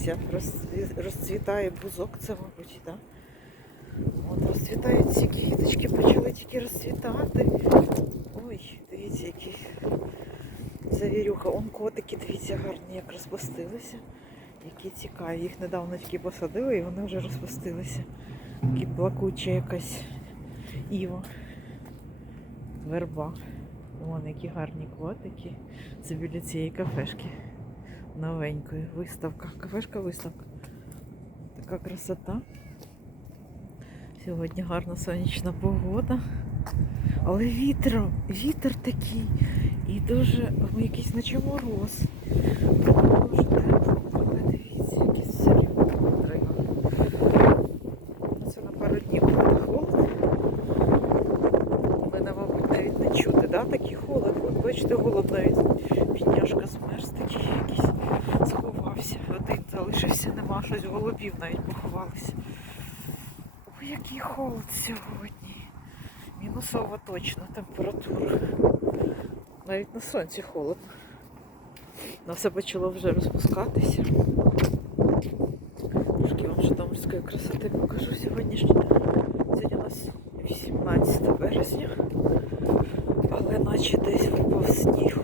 дивіться, розцвітає бузок, це, мабуть, так? От розцвітають ці квіточки, почали тільки розцвітати. Ой, дивіться, які завірюха. Он котики, дивіться, гарні, як розпустилися. Які цікаві. Їх недавно тільки посадили і вони вже розпустилися. Такі плакуча якась іва. Верба. Вон які гарні котики. Це біля цієї кафешки. Новенької. Виставка. Кафешка виставка. Така красота. Сьогодні гарна сонячна погода. Але вітер, вітер такий. І дуже ну, якийсь наче мороз. Дуже якийсь серйозний крайно. Це на днів буде холод. Мене, мабуть, навіть не чути, такий холод. От бачите, голод навіть підняшка змерз такий залишився, нема щось голубів навіть поховалися. Ой, який холод сьогодні. Мінусова точно температура. Навіть на сонці холодно. На все почало вже розпускатися. Трошки вам Житомирської красоти покажу сьогоднішній. Сьогодні у нас 18 березня. Але наче десь випав сніг,